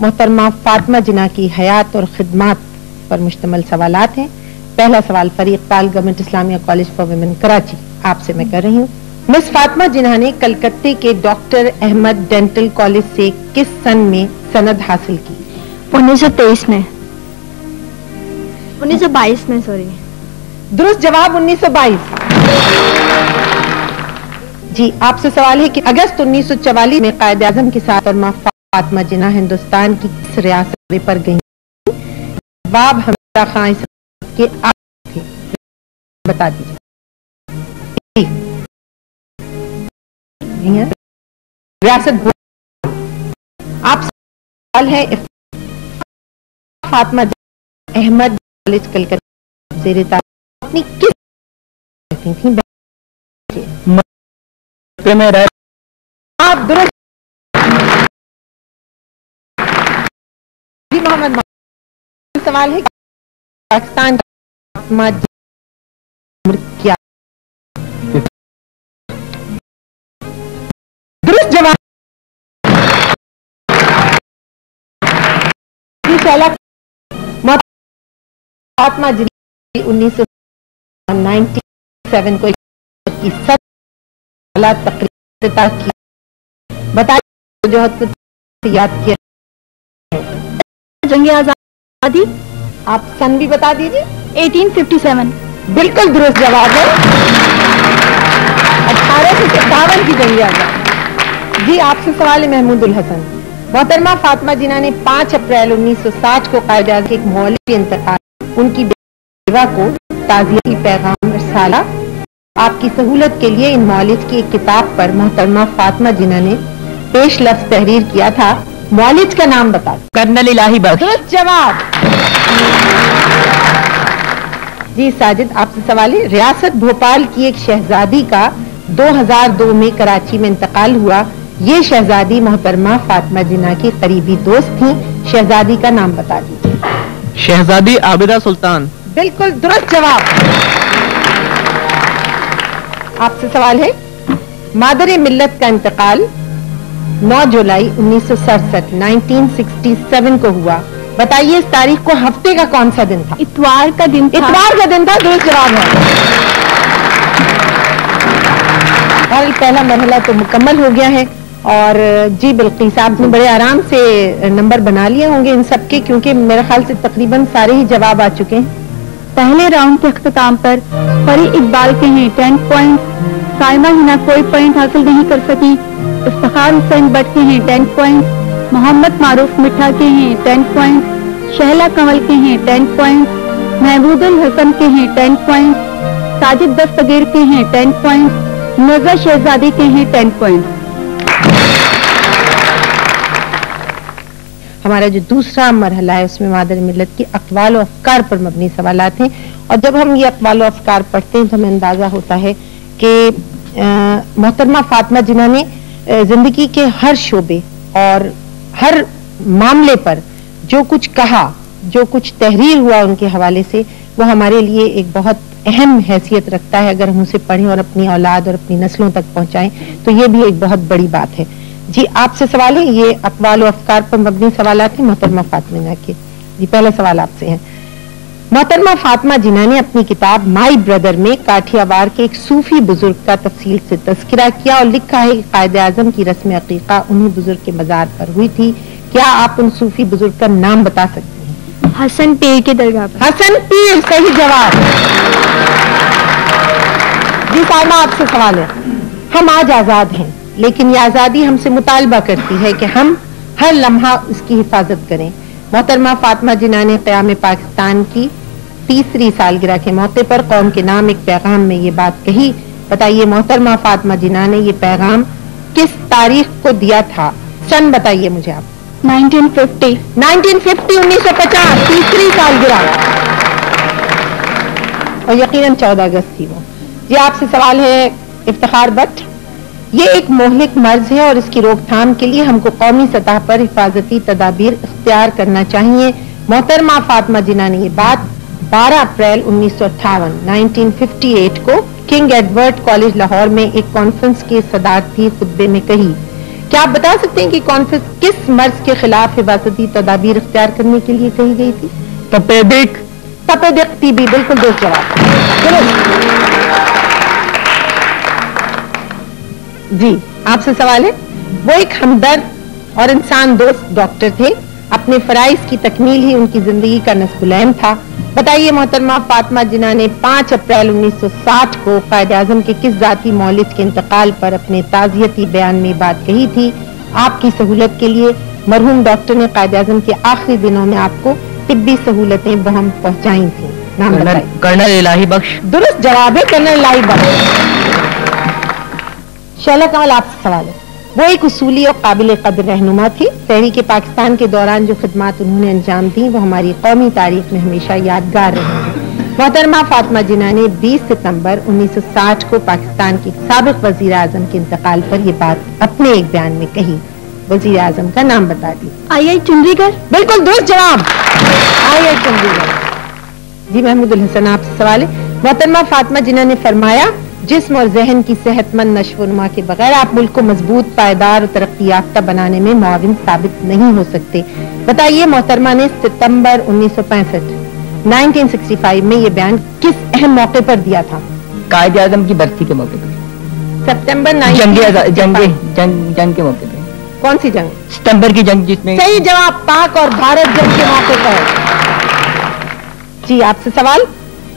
محترمہ فاطمہ جناح کی حیات اور خدمات پر مشتمل سوالات ہیں. پہلا سوال فریق پال Government Islamia College for Women Karachi آپ سے میں کر رہی ہوں. مس فاطمہ جناح نے کلکتے کے ڈاکٹر احمد ڈینٹل کالج سے کس سن میں سند حاصل کی؟ 1923 میں 1922 میں سوری. درست جواب 1922. جی آپ سے سوال ہے کہ اگست 1944 میں قائد اعظم کے ساتھ محترمہ فاطمہ جناح ہندوستان کی کس ریاست پر گئی؟ جواب حمیدہ خان کے آپ تھے، بتا دیجیے. ریاست آپ سے سوال ہے فاطمہ احمد کالج کلکتہ زیر تعلیم اپنی کس تھیں؟ آپ درست. جی محمد سوال ہے پاکستان کیا؟ درست جواب. فاطمہ جناح 1997 کو تقریب کی بتائیے وجوہات کو یاد کیا. جنگ آزادی. آپ سن بھی بتا دیجیے. 1857. بالکل درست جواب ہے 1857 کی جنگ آزادی. جی آپ سے سوال ہے محمود الحسن. محترمہ فاطمہ جناح نے 5 اپریل 1960 کو قائد اعظم کے ایک مولوی کے انتقال ان کی بیوہ کو تعزیتی پیغام رسالہ. آپ کی سہولت کے لیے ان مولد کی ایک کتاب پر محترمہ فاطمہ جناح نے پیش لفظ تحریر کیا تھا. مولد کا نام بتا. کرنل الہی بخش. درست جواب. جی ساجد آپ سے سوال ہے ریاست بھوپال کی ایک شہزادی کا 2002 میں کراچی میں انتقال ہوا. یہ شہزادی محترمہ فاطمہ جناح کی قریبی دوست تھیں. شہزادی کا نام بتا دیجیے. شہزادی عابدہ سلطان. بالکل درست جواب. آپ سے سوال ہے مادر ملت کا انتقال 9 جولائی 1967 کو ہوا. بتائیے اس تاریخ کو ہفتے کا کون سا دن تھا؟ اتوار کا دن تھا. اتوار کا دن تھا. درست جواب ہے. اور پہلا مرحلہ تو مکمل ہو گیا ہے اور جی بلقیس آپ نے بڑے آرام سے نمبر بنا لیے ہوں گے ان سب کے کیونکہ میرے خیال سے تقریباً سارے ہی جواب آ چکے ہیں. پہلے راؤنڈ کے اختتام پر فری اقبال کے ہیں 10 پوائنٹ. سائمہ ہنا کوئی پوائنٹ حاصل نہیں کر سکی. افتخار حسین بٹ کے ہیں 10 پوائنٹ. محمد معروف مٹھا کے ہیں 10 پوائنٹ. شہلا کنول کے ہیں 10 پوائنٹ. محمود الحسن کے ہیں 10 پوائنٹ. ساجد دستگیر کے ہیں 10 پوائنٹ. نظر شہزادی کے ہیں 10 پوائنٹ. ہمارا جو دوسرا مرحلہ ہے اس میں مادر ملت کی اقوال و افکار پر مبنی سوالات ہیں اور جب ہم یہ اقوال و افکار پڑھتے ہیں تو ہمیں اندازہ ہوتا ہے کہ محترمہ فاطمہ جناح نے زندگی کے ہر شعبے اور ہر معاملے پر جو کچھ کہا جو کچھ تحریر ہوا ان کے حوالے سے وہ ہمارے لیے ایک بہت اہم حیثیت رکھتا ہے. اگر ہم اسے پڑھیں اور اپنی اولاد اور اپنی نسلوں تک پہنچائیں تو یہ بھی ایک بہت بڑی بات ہے. جی آپ سے سوال ہے یہ اقوال و افکار پر مبنی سوالات ہیں محترمہ فاطمہ جناح کے. جی پہلا سوال آپ سے ہے محترمہ فاطمہ جناح نے اپنی کتاب مائی بردر میں کاٹھیا وار کے ایک صوفی بزرگ کا تفصیل سے تذکرہ کیا اور لکھا ہے کہ قائد اعظم کی رسم عقیقہ انہی بزرگ کے مزار پر ہوئی تھی. کیا آپ ان صوفی بزرگ کا نام بتا سکتے ہیں؟ حسن پیر کے درگاہ پر. حسن پیر صحیح جواب. جی سائمہ آپ سے سوال ہے ہم آج آزاد ہیں لیکن یہ آزادی ہم سے مطالبہ کرتی ہے کہ ہم ہر لمحہ اس کی حفاظت کریں. محترمہ فاطمہ جناح نے قیام پاکستان کی 3ری سالگرہ کے موقع پر قوم کے نام ایک پیغام میں یہ بات کہی. بتائیے محترمہ فاطمہ جناح نے یہ پیغام کس تاریخ کو دیا تھا؟ سن بتائیے مجھے آپ. 1950. 1950 3ری سالگرہ اور یقیناً 14 اگست تھی وہ. جی آپ سے سوال ہے افتخار بٹ یہ ایک مہلک مرض ہے اور اس کی روک تھام کے لیے ہم کو قومی سطح پر حفاظتی تدابیر اختیار کرنا چاہیے. محترمہ فاطمہ جناح نے یہ بات 12 اپریل 1958 کو کنگ ایڈورڈ کالج لاہور میں ایک کانفرنس کی صدارتی خطبے میں کہی. کیا آپ بتا سکتے ہیں کہ کانفرنس کس مرض کے خلاف حفاظتی تدابیر اختیار کرنے کے لیے کہی گئی تھی؟ تپیدک تپیدک ٹی بی، بالکل درست جواب. جی آپ سے سوال ہے. وہ ایک ہمدرد اور انسان دوست ڈاکٹر تھے. اپنے فرائض کی تکمیل ہی ان کی زندگی کا نصب العین تھا. بتائیے محترمہ فاطمہ جناح نے 5 اپریل 1960 کو قائد اعظم کے کس ذاتی مولد کے انتقال پر اپنے تعزیتی بیان میں بات کہی تھی؟ آپ کی سہولت کے لیے مرحوم ڈاکٹر نے قائد اعظم کے آخری دنوں میں آپ کو طبی سہولتیں بہم پہنچائی تھیں. نام بتائیے. کرنل الہی بخش. درست جواب ہے کرنل الہی بخش. شعلہ کمال آپ سے سوال ہے. وہ ایک اصولی اور قابل قدر رہنما تھی. تحریک پاکستان کے دوران جو خدمات انہوں نے انجام دی وہ ہماری قومی تاریخ میں ہمیشہ یادگار رہی ہیں. محترمہ فاطمہ جناح نے 20 ستمبر 1960 کو پاکستان کے سابق وزیر اعظم کے انتقال پر یہ بات اپنے ایک بیان میں کہی. وزیر اعظم کا نام بتا دی. آئی آئی چنڈی گڑھ. بالکل درست جواب. آئی آئی چنڈی گڑھ. جی محمود الحسن آپ سے سوال ہے. محترمہ فاطمہ جناح نے فرمایا جسم اور ذہن کی صحت مند نشو و نما کے بغیر آپ ملک کو مضبوط، پائیدار اور ترقی یافتہ بنانے میں معاون ثابت نہیں ہو سکتے. بتائیے محترمہ نے ستمبر 1965 میں یہ بیان کس اہم موقع پر دیا تھا؟ قائد اعظم کی برسی کے موقع پر. ستمبر جنگ کے موقع پر. کون سی جنگ؟ ستمبر کی جنگ جس میں. صحیح جواب. پاک اور بھارت جنگ کے موقع پر. جی آپ سے سوال.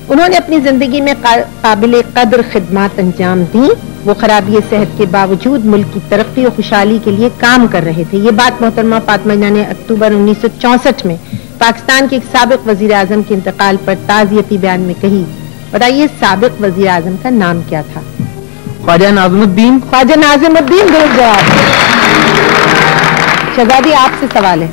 انہوں نے اپنی زندگی میں قابل قدر خدمات انجام دیں. وہ خرابی صحت کے باوجود ملک کی ترقی اور خوشحالی کے لیے کام کر رہے تھے. یہ بات محترمہ فاطمہ جناح نے اکتوبر 1964 میں پاکستان کے ایک سابق وزیر اعظم کے انتقال پر تعزیتی بیان میں کہی. بتائیے سابق وزیر اعظم کا نام کیا تھا؟ خواجہ ناظم الدین. خواجہ ناظم الدین درست جواب. شہزادی آپ سے سوال ہے.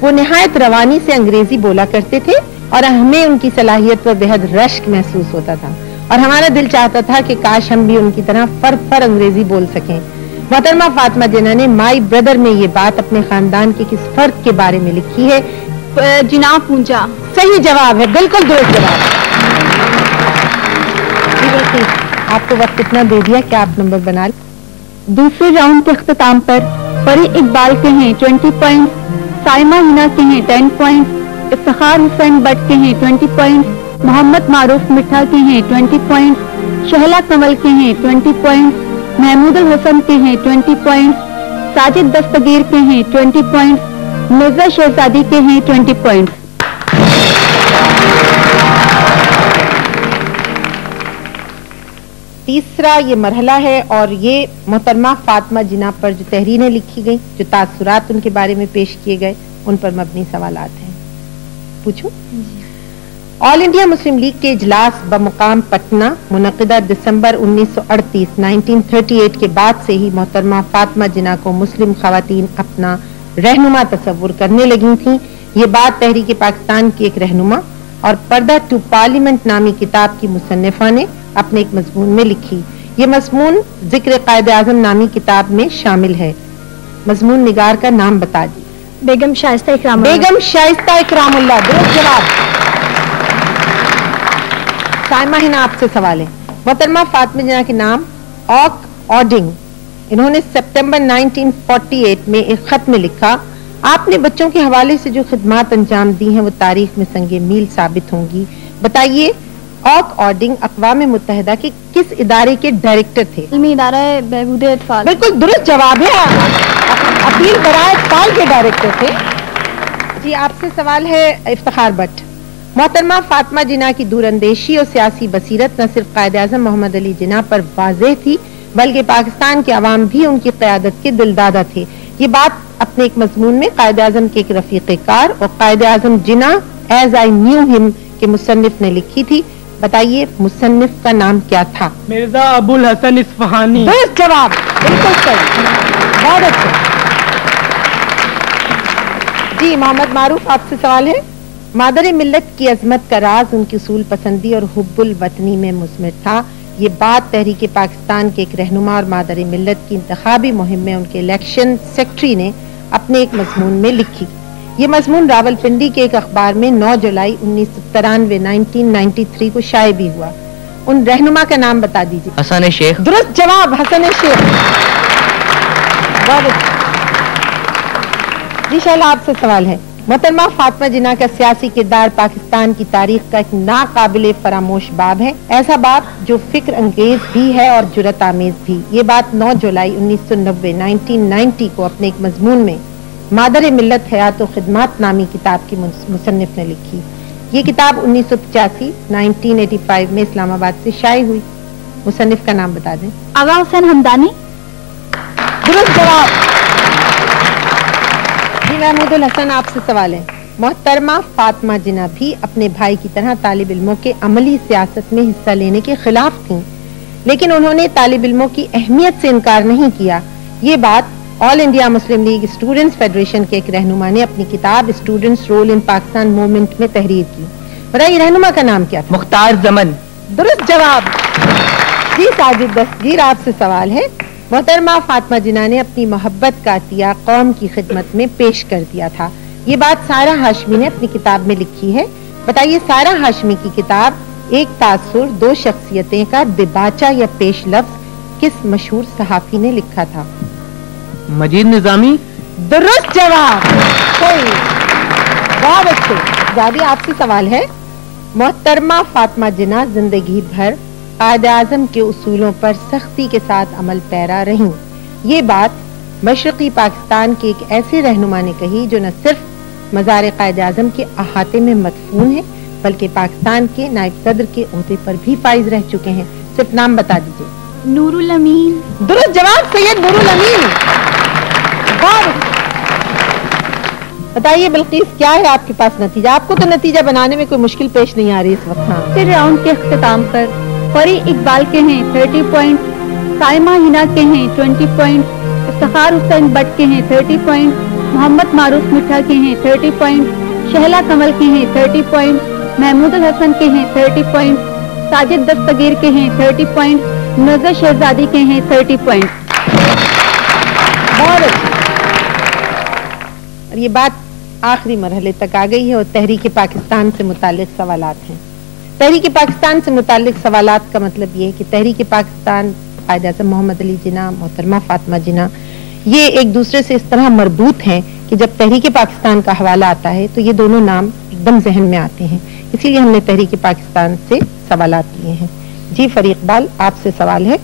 وہ نہایت روانی سے انگریزی بولا کرتے تھے اور ہمیں ان کی صلاحیت پر بہت رشک محسوس ہوتا تھا اور ہمارا دل چاہتا تھا کہ کاش ہم بھی ان کی طرح فر انگریزی بول سکیں. محترمہ فاطمہ جناح نے مائی بردر میں یہ بات اپنے خاندان کے کس فرد کے بارے میں لکھی ہے؟ جناب پونچا. صحیح جواب ہے. بالکل درست جواب. آپ کو وقت اتنا دے دیا کہ آپ نمبر بنا لیں. دوسرے راؤنڈ کے اختتام پر پری اقبال کے ہیں 20 پوائنٹ، سائمہ ہنا کے ہیں 10 پوائنٹ، افتخار حسین بٹ کے ہیں 20 پوائنٹ، محمد معروف مٹھا کے ہیں 20 پوائنٹ، شہلا کنول کے ہیں 20 پوائنٹ، محمود الحسن کے ہیں 20 پوائنٹ، ساجد دستگیر کے ہیں 20 پوائنٹ، مرزا شہزادی کے ہیں 20 پوائنٹ. تیسرا یہ مرحلہ ہے اور یہ محترمہ فاطمہ جناح پر جو تحریریں لکھی گئی، جو تاثرات ان کے بارے میں پیش کیے گئے، ان پر مبنی سوالات ہیں. پوچھو. آل انڈیا مسلم لیگ کے اجلاس بمقام پٹنہ منعقدہ دسمبر 1938 کے بعد سے ہی محترمہ فاطمہ جناح کو مسلم خواتین اپنا رہنما تصور کرنے لگی تھیں. یہ بات تحریک پاکستان کی ایک رہنما اور پردہ ٹو پارلیمنٹ نامی کتاب کی مصنفہ نے اپنے ایک مضمون میں لکھی. یہ مضمون ذکر قائد اعظم نامی کتاب میں شامل ہے. مضمون نگار کا نام بتا دی. بیگم شائستہ اکرام. بیگم شائستہ اکرام اللہ. درست جواب. سائمہ ہنا آپ سے سوال ہے. محترمہ فاطمہ جناح کے نام اوک آڈنگ. انہوں نے سپٹمبر 1948 میں ایک خط میں لکھا آپ نے بچوں کے حوالے سے جو خدمات انجام دی ہیں وہ تاریخ میں سنگ میل ثابت ہوں گی. بتائیے اوک آڈنگ اقوام متحدہ کے کس ادارے کے ڈائریکٹر تھے؟ علمی ادارہ بہبود اطفال. بالکل درست جواب ہے. اپیل برائے اطفال کے ڈائریکٹر تھے. جی آپ سے سوال ہے افتخار بٹ. محترمہ فاطمہ جناح کی دور اندیشی اور سیاسی بصیرت نہ صرف قائد اعظم محمد علی جناح پر واضح تھی بلکہ پاکستان کے عوام بھی ان کی قیادت کے دلدادہ تھے. یہ بات اپنے ایک مضمون میں قائد اعظم کے ایک رفیق کار اور قائد اعظم جناح ایز آئی نیو ہم کے مصنف نے لکھی تھی. بتائیے مصنف کا نام کیا تھا؟ مرزا ابو الحسن اصفہانی. درست جواب. بالکل صحیح. بہت اچھا. جی محمد معروف آپ سے سوال ہے. مادر ملت کی عظمت کا راز ان کی اصول پسندی اور حب الوطنی میں مضمر تھا. یہ بات تحریک پاکستان کے ایک رہنما اور مادر ملت کی انتخابی مہم میں ان کے الیکشن سیکرٹری نے اپنے ایک مضمون میں لکھی. یہ مضمون راولپنڈی کے ایک اخبار میں 9 جولائی 1993 کو شائع بھی ہوا. ان رہنما کا نام بتا دیجیے. حسن شیخ. درست جواب. حسن شیخ. بہت اچھا. جی شائلہ آپ سے سوال ہے. محترمہ فاطمہ جناح کا سیاسی کردار پاکستان کی تاریخ کا ایک ناقابل فراموش باب ہے. ایسا باب جو فکر انگیز بھی ہے اور جرأت آمیز بھی. یہ بات 9 جولائی 1990 کو اپنے ایک مضمون میں مادر ملت حیات و خدمات نامی کتاب کی مصنف نے لکھی. یہ کتاب 1985 میں اسلام آباد سے شائع ہوئی. مصنف کا نام بتا دیں. آغا حسین حمدانی. درست جواب. جی محمود الحسن آپ سے سوال ہے. محترمہ فاطمہ جناح بھی اپنے بھائی کی طرح طالب علموں کے عملی سیاست میں حصہ لینے کے خلاف تھیں، لیکن انہوں نے طالب علموں کی اہمیت سے انکار نہیں کیا. یہ بات All India Muslim League Students Federation کے ایک رہنما نے اپنی کتاب Students Role in Pakistan Movement میں تحریر کی. بتائیے رہنما کا نام کیا تھا؟ مختار زمن. درست جواب. جی ساجد دستگیر آپ سے سوال ہے. محترمہ فاطمہ جناح نے اپنی محبت کا عطیہ قوم کی خدمت میں پیش کر دیا تھا. یہ بات سارہ ہاشمی نے اپنی کتاب میں لکھی ہے. بتائیے سارہ ہاشمی کی کتاب ایک تاثر دو شخصیتیں کا دباچہ یا پیش لفظ کس مشہور صحافی نے لکھا تھا؟ مجید نظامی. درست جواب. بہت اچھے. جادی آپ سے سوال ہے. محترمہ فاطمہ جناح زندگی بھر قائد اعظم کے اصولوں پر سختی کے ساتھ عمل پیرا رہیں. یہ بات مشرقی پاکستان کے ایک ایسے رہنما نے کہی جو نہ صرف مزار قائد اعظم کے احاطے میں مدفون ہے بلکہ پاکستان کے نائب صدر کے عہدے پر بھی فائز رہ چکے ہیں. صرف نام بتا دیجیے. نور الامین. درست جواب سید نور الامین. بتائیے بلقیس کیا ہے آپ کے پاس نتیجہ؟ آپ کو تو نتیجہ بنانے میں کوئی مشکل پیش نہیں آ رہی اس وقت. ہاں پھر راؤنڈ کے اختتام پر فری اقبال کے ہیں 30 پوائنٹ، سائمہ ہنا کے ہیں 20 پوائنٹ، افتخار حسین بٹ کے ہیں 30 پوائنٹ، محمد معروف مٹھا کے ہیں 30 پوائنٹ، شہلا کمل کے ہیں 30 پوائنٹ، محمود الحسن کے ہیں 30 پوائنٹ، ساجد دستگیر کے ہیں 30 پوائنٹ، نظر شہزادی کے ہیں 30 پوائنٹ. اور یہ بات آخری مرحلے تک آ گئی ہے اور تحریک پاکستان سے متعلق سوالات ہیں. تحریک پاکستان سے متعلق سوالات کا مطلب یہ ہے کہ تحریک پاکستان قائد اعظم محمد علی جناح، محترمہ فاطمہ جناح یہ ایک دوسرے سے اس طرح مربوط ہیں کہ جب تحریک پاکستان کا حوالہ آتا ہے تو یہ دونوں نام ایک دم ذہن میں آتے ہیں. اسی لیے ہم نے تحریک پاکستان سے سوالات لیے ہیں. جی فریق اقبال آپ سے سوال ہے.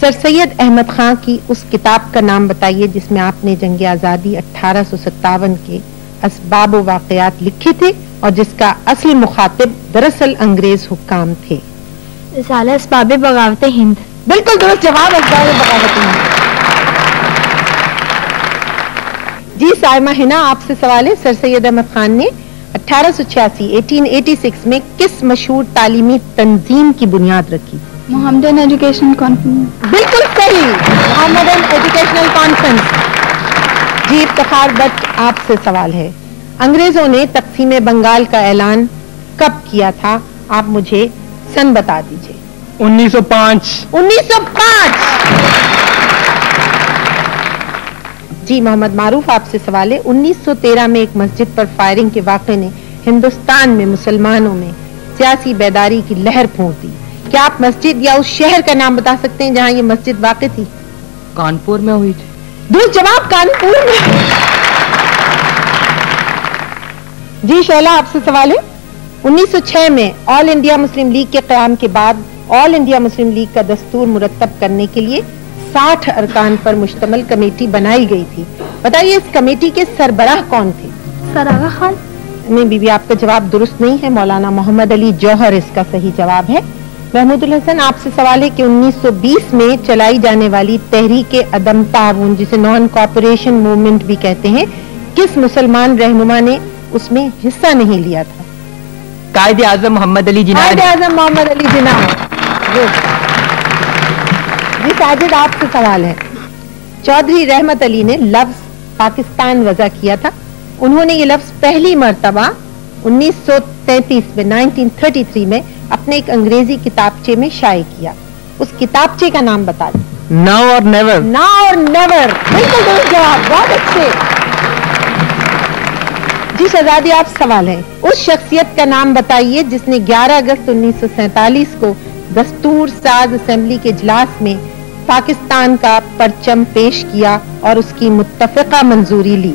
سر سید احمد خان کی اس کتاب کا نام بتائیے جس میں آپ نے جنگ آزادی 1857 کے اسباب و واقعات لکھے تھے اور جس کا اصل مخاطب دراصل انگریز حکام تھے. رسالہ اسباب بغاوت ہند. بالکل درست جواب. اسباب بغاوت ہند. جی سائمہ ہنا آپ سے سوال ہے. سر سید احمد خان نے 1886 میں کس مشہور تعلیمی تنظیم کی بنیاد رکھی؟ Mohammedan education conference. بالکل صحیح. Mohammedan educational conference. جی افتخار بٹ آپ سے سوال ہے. انگریزوں نے تقسیم بنگال کا اعلان کب کیا تھا؟ آپ مجھے سن بتا دیجئے. 1905. 1905. جی محمد معروف آپ سے سوال ہے. 1913 میں ایک مسجد پر فائرنگ کے واقعے نے ہندوستان میں مسلمانوں میں سیاسی بیداری کی لہر پھونک دی. کیا آپ مسجد یا اس شہر کا نام بتا سکتے ہیں جہاں یہ مسجد واقع تھی؟ کانپور میں ہوئی تھی. درست جواب کانپور میں. جی شعلہ آپ سے سوال ہے. 1906 میں آل انڈیا مسلم لیگ کے قیام کے بعد آل انڈیا مسلم لیگ کا دستور مرتب کرنے کے لیے 60 ارکان پر مشتمل کمیٹی بنائی گئی تھی. بتائیے اس کمیٹی کے سربراہ کون تھے؟ سر آغا خان. نہیں بی بی آپ کا جواب درست نہیں ہے. مولانا محمد علی جوہر اس کا صحیح جواب ہے. محمود الحسن آپ سے سوال ہے کہ 1920 میں چلائی جانے والی تحریک عدم تعاون جسے نان کوآپریشن موومنٹ بھی کہتے ہیں کس مسلمان رہنما نے اس میں حصہ نہیں لیا تھا؟ قائد اعظم محمد علی جناح. قائد اعظم محمد علی جناح. جی ساجد آپ سے سوال ہے. چودھری رحمت علی نے لفظ پاکستان وضع کیا تھا. انہوں نے یہ لفظ پہلی مرتبہ 1933 میں 1933 میں اپنے ایک انگریزی کتابچے میں شائع کیا. اس کتابچے کا نام بتا دیں. Now or never. Now or never. بالکل درست جواب. بہت اچھے. جی شہزادی آپ سوال ہے. اس شخصیت کا نام بتائیے جس نے 11 اگست 1947 کو دستور ساز اسمبلی کے اجلاس میں پاکستان کا پرچم پیش کیا اور اس کی متفقہ منظوری لی.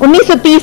1930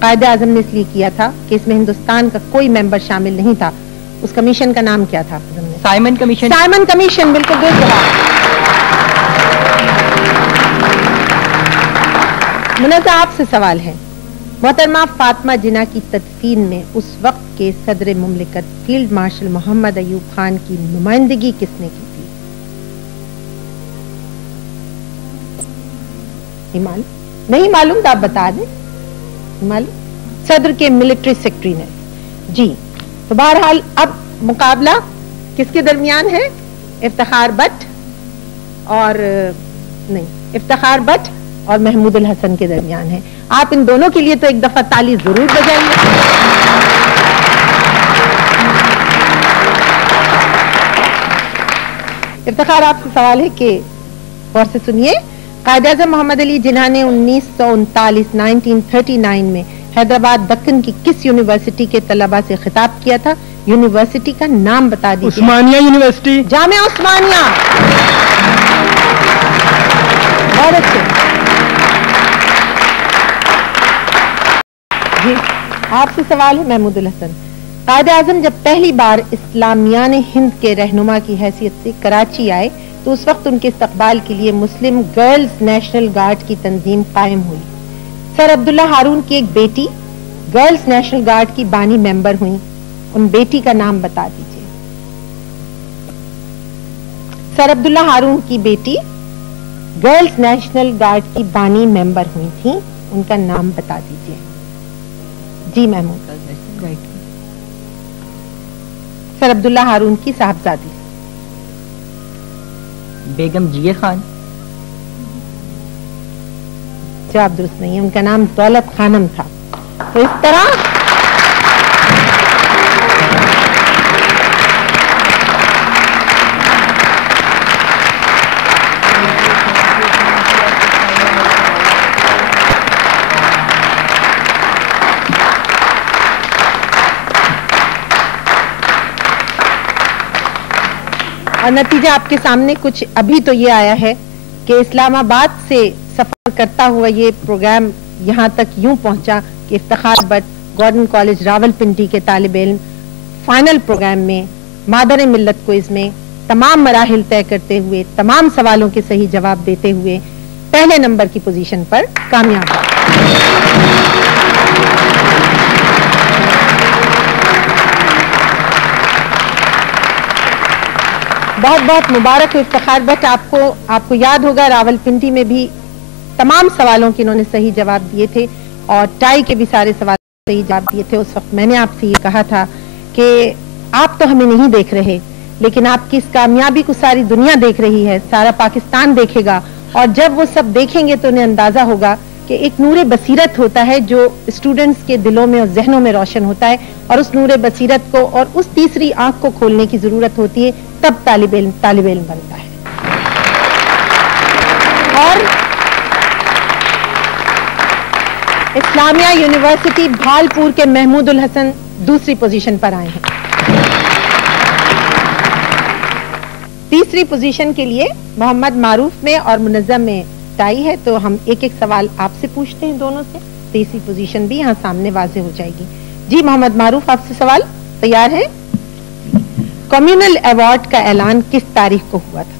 قائد اعظم نے اس لیے کیا تھا کہ اس میں ہندوستان کا کوئی ممبر شامل نہیں تھا. اس کمیشن کا نام کیا تھا؟ Simon commission. سائمن کمیشن، بالکل درست جواب. منازع آپ سے سوال ہے. محترمہ فاطمہ جناح کی تدفین میں اس وقت کے صدر مملکت فیلڈ مارشل محمد ایوب خان کی نمائندگی کس نے کی تھی؟ نہیں معلوم تو آپ بتا دیں. معلوم؟ صدر کے ملٹری سیکرٹری نے. جی تو بہرحال اب مقابلہ کس کے درمیان ہے؟ افتخار بٹ اور محمود الحسن کے درمیان ہے. آپ ان دونوں کے لیے تو ایک دفعہ تالی ضرور بجائیے. افتخار آپ سے سوال ہے کہ غور سے سنیے. قائد اعظم محمد علی جناح نے 1939 میں حیدرآباد دکن کی کس یونیورسٹی کے طلباء سے خطاب کیا تھا؟ یونیورسٹی کا نام بتا دیجیے. عثمانیہ یونیورسٹی. جامعہ عثمانیہ. بہت اچھے. جی آپ سے سوال ہے محمود الحسن. قائد اعظم جب پہلی بار اسلامیان ہند کے رہنما کی حیثیت سے کراچی آئے تو اس وقت ان کے استقبال کے لیے مسلم گرلز نیشنل گارڈ کی تنظیم قائم ہوئی. سر عبداللہ ہارون کی ایک بیٹی گرلز نیشنل گارڈ کی بانی ممبر ہوئی. ان بیٹی کا نام بتا دیجیے. سر عبداللہ ہارون کی بیٹی گرلز نیشنل گارڈ کی بانی ممبر ہوئی تھی. ان کا نام بتا دیجیے. جی محمود. سر عبداللہ ہارون کی صاحبزادی. بیگم جیے خان. جواب درست نہیں ہے. ان کا نام دولت خانم تھا. تو اس طرح اور نتیجہ آپ کے سامنے کچھ ابھی تو یہ آیا ہے کہ اسلام آباد سے سفر کرتا ہوا یہ پروگرام یہاں تک یوں پہنچا کہ Iftikhar but Gordon college Rawalpindi کے طالب علم فائنل پروگرام میں مادر ملت کو اس میں تمام مراحل طے کرتے ہوئے تمام سوالوں کے صحیح جواب دیتے ہوئے پہلے نمبر کی پوزیشن پر کامیاب ہوا. بہت بہت مبارک ہو افتخار بٹ. آپ کو یاد ہوگا راولپنڈی میں بھی تمام سوالوں کے انہوں نے صحیح جواب دیے تھے اور ٹائی کے بھی سارے سوال صحیح جواب دیے تھے. اس وقت میں نے آپ سے یہ کہا تھا کہ آپ تو ہمیں نہیں دیکھ رہے لیکن آپ کی اس کامیابی کو ساری دنیا دیکھ رہی ہے, سارا پاکستان دیکھے گا اور جب وہ سب دیکھیں گے تو انہیں اندازہ ہوگا کہ ایک نور بصیرت ہوتا ہے جو اسٹوڈنٹس کے دلوں میں اور ذہنوں میں روشن ہوتا ہے اور اس نور بصیرت کو اور اس تیسری آنکھ کو کھولنے کی ضرورت ہوتی ہے تب طالب علم بنتا ہے. اور اسلامیہ یونیورسٹی بھالپور کے محمود الحسن دوسری پوزیشن پر آئے ہیں. تیسری پوزیشن کے لیے محمد معروف میں اور منظم میں ٹائی ہے تو ہم ایک ایک سوال آپ سے پوچھتے ہیں دونوں سے. تیسری پوزیشن بھی یہاں سامنے واضح ہو جائے گی. جی محمد معروف آپ سے سوال تیار ہے. کمیونل ایوارڈ کا اعلان کس تاریخ کو ہوا تھا؟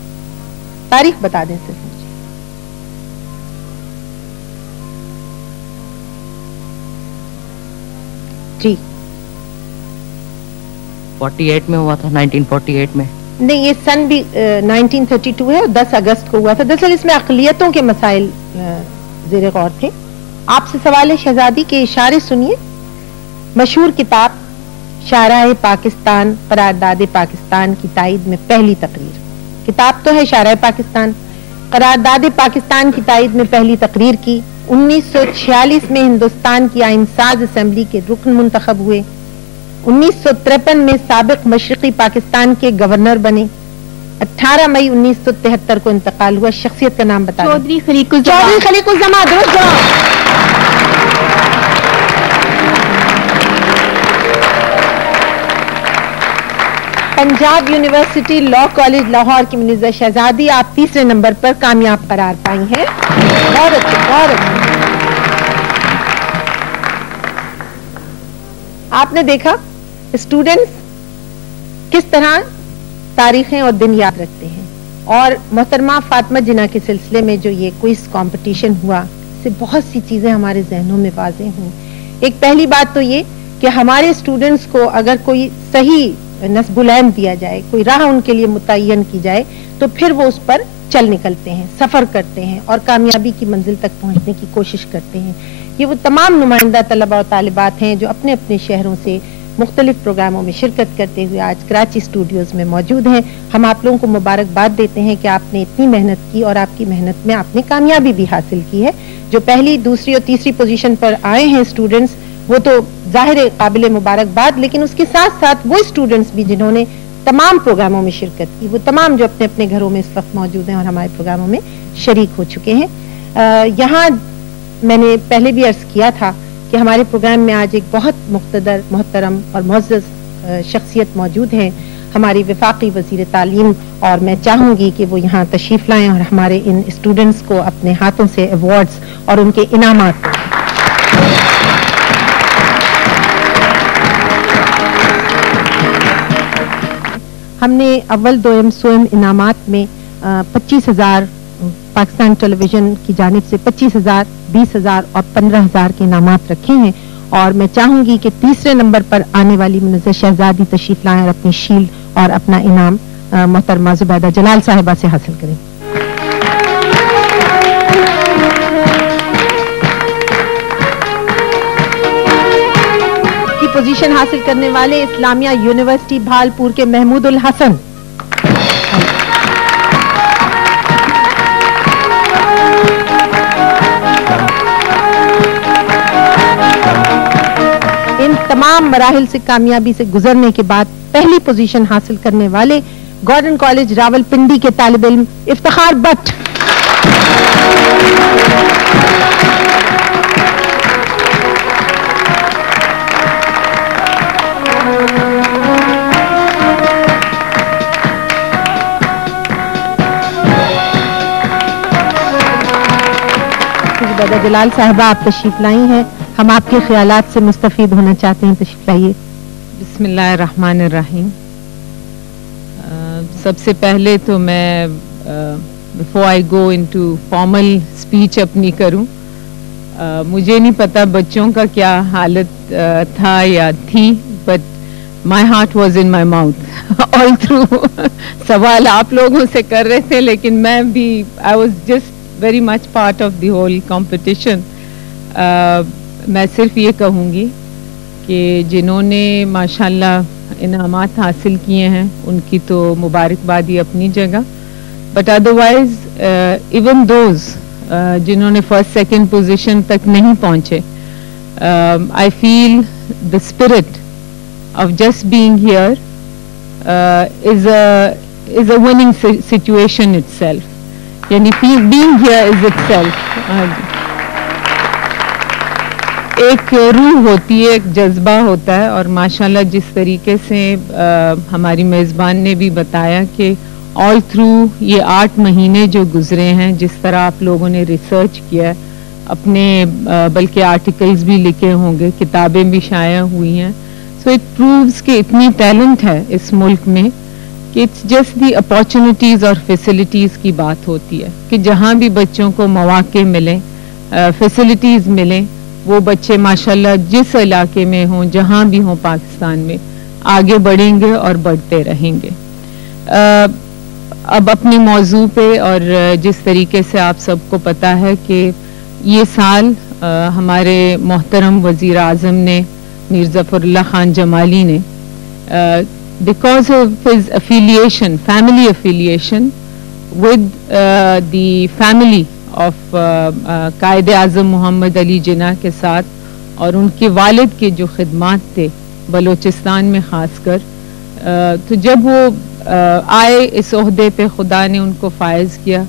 تاریخ بتا دیں صرف مجھے. جی 48 میں ہوا تھا. 1948 میں نہیں, یہ سن بھی 1932 ہے اور 10 اگست کو ہوا تھا. دراصل اس میں اقلیتوں کے مسائل زیر غور تھے. آپ سے سوال ہے شہزادی کے اشارے سنیے. مشہور کتاب شاہراہ پاکستان قرارداد پاکستان کی تائید میں پہلی تقریر. کتاب تو ہے شاہراہ پاکستان, قرارداد پاکستان کی تائید میں پہلی تقریر کی. 1946 میں ہندوستان کی آئین ساز اسمبلی کے رکن منتخب ہوئے. 1953 میں سابق مشرقی پاکستان کے گورنر بنے. 18 مئی 1973 کو انتقال ہوا. شخصیت کا نام بتا. چودھری خلیق الزمان. درست جواب. Punjab university law college Lahore کی منیزہ شہزادی آپ تیسرے نمبر پر کامیاب قرار پائی ہیں. بہت اچھے, بہت اچھے. آپ نے دیکھا اسٹوڈنٹس کس طرح تاریخیں اور دن یاد رکھتے ہیں. اور محترمہ فاطمہ جناح کے سلسلے میں جو یہ کوئز کمپٹیشن ہوا اس سے بہت سی چیزیں ہمارے ذہنوں میں واضح ہوں. ایک پہلی بات تو یہ کہ ہمارے اسٹوڈنٹس کو اگر کوئی صحیح نصب العین دیا جائے, کوئی راہ ان کے لیے متعین کی جائے, تو پھر وہ اس پر چل نکلتے ہیں, سفر کرتے ہیں اور کامیابی کی منزل تک پہنچنے کی کوشش کرتے ہیں. یہ وہ تمام نمائندہ طلبہ اور طالبات ہیں جو اپنے اپنے شہروں سے مختلف پروگراموں میں شرکت کرتے ہوئے آج کراچی اسٹوڈیوز میں موجود ہیں. ہم آپ لوگوں کو مبارکباد دیتے ہیں کہ آپ نے اتنی محنت کی اور آپ کی محنت میں آپ نے کامیابی بھی حاصل کی ہے. جو پہلی, دوسری اور تیسری پوزیشن پر آئے ہیں اسٹوڈنٹس, وہ تو ظاہر قابل مبارکباد, لیکن اس کے ساتھ ساتھ وہ اسٹوڈنٹس بھی جنہوں نے تمام پروگراموں میں شرکت کی, وہ تمام جو اپنے اپنے گھروں میں اس وقت موجود ہیں اور ہمارے پروگراموں میں شریک ہو چکے ہیں. یہاں میں نے پہلے بھی عرض کیا تھا کہ ہمارے پروگرام میں آج ایک بہت مقتدر, محترم اور معزز شخصیت موجود ہے, ہماری وفاقی وزیر تعلیم, اور میں چاہوں گی کہ وہ یہاں تشریف لائیں اور ہمارے ان اسٹوڈنٹس کو اپنے ہاتھوں سے ایوارڈز اور ان کے انعامات. ہم نے اول, دوئم, سوئم انعامات میں 25,000 پاکستان ٹیلی ویژن کی جانب سے 25,000, 20,000 اور 15,000 کے انعامات رکھے ہیں. اور میں چاہوں گی کہ تیسرے نمبر پر آنے والی منظر شہزادی تشریف لائیں اور اپنی شیلڈ اور اپنا انعام محترمہ زبیدہ جلال صاحبہ سے حاصل کریں. کی پوزیشن حاصل کرنے والے اسلامیہ یونیورسٹی بھالپور کے محمود الحسن. ان تمام مراحل سے کامیابی سے گزرنے کے بعد پہلی پوزیشن حاصل کرنے والے گورڈن کالج راول پنڈی کے طالب علم افتخار بٹ. زبیدہ جلال صاحبہ آپ تشریف لائی ہیں, ہم آپ کے خیالات سے مستفید ہونا چاہتے ہیں, تشریف لائیے. بسم اللہ الرحمن الرحیم. سب سے پہلے تو میں before I go into formal speech اپنی کروں, مجھے نہیں پتا بچوں کا کیا حالت تھا یا تھی, but my heart was in my mouth all through. سوال آپ لوگوں سے کر رہے تھے لیکن میں بھی I was just very much part of the whole competition. میں صرف یہ کہوں گی کہ جنہوں نے ماشاءاللہ انعامات حاصل کیے ہیں ان کی تو مبارکبادی اپنی جگہ, بٹ ادروائز ایون دوز جنہوں نے فرسٹ سیکنڈ پوزیشن تک نہیں پہنچے, I feel the spirit of just being here is a winning situation itself, یعنی being here is itself ایک روح ہوتی ہے, ایک جذبہ ہوتا ہے. اور ماشاءاللہ جس طریقے سے ہماری میزبان نے بھی بتایا کہ آل تھرو یہ 8 مہینے جو گزرے ہیں, جس طرح آپ لوگوں نے ریسرچ کیا, اپنے بلکہ آرٹیکلز بھی لکھے ہوں گے, کتابیں بھی شائع ہوئی ہیں, سو اٹ پرووز کہ اتنی ٹیلنٹ ہے اس ملک میں کہ اٹس جسٹ دی اپارچونیٹیز اور فیسلٹیز کی بات ہوتی ہے کہ جہاں بھی بچوں کو مواقع ملیں, فیسلٹیز ملیں, وہ بچے ماشاءاللہ جس علاقے میں ہوں, جہاں بھی ہوں پاکستان میں, آگے بڑھیں گے اور بڑھتے رہیں گے. اب اپنی موضوع پہ, اور جس طریقے سے آپ سب کو پتا ہے کہ یہ سال ہمارے محترم وزیر اعظم نے, میر ظفر اللہ خان جمالی نے, because of his affiliation, family affiliation with the family of Quaid Azam محمد علی جناح کے ساتھ, اور ان کے والد کے جو خدمات تھے بلوچستان میں خاص کر, تو جب وہ آئے اس عہدے پہ, خدا نے ان کو فائز کیا,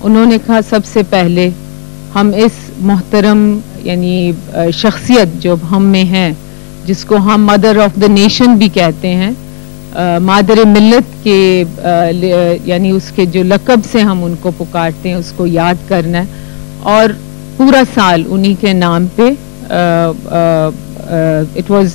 انہوں نے کہا سب سے پہلے ہم اس محترم یعنی شخصیت جو ہم میں ہیں, جس کو ہم مدر آف دا نیشن بھی کہتے ہیں, مادر ملت کے یعنی اس کے جو لقب سے ہم ان کو پکارتے ہیں, اس کو یاد کرنا ہے, اور پورا سال انہی کے نام پہ, it was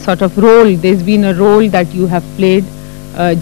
sort of role, there's been a role that you have played,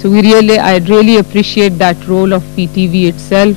So I really appreciate that role of PTV itself।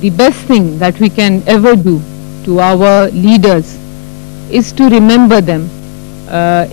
the best thing that we can ever do to our leaders is to remember them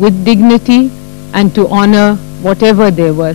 with dignity, and to honor whatever they were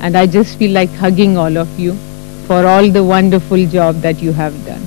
and I just feel like hugging all of you for all the wonderful job that you have done।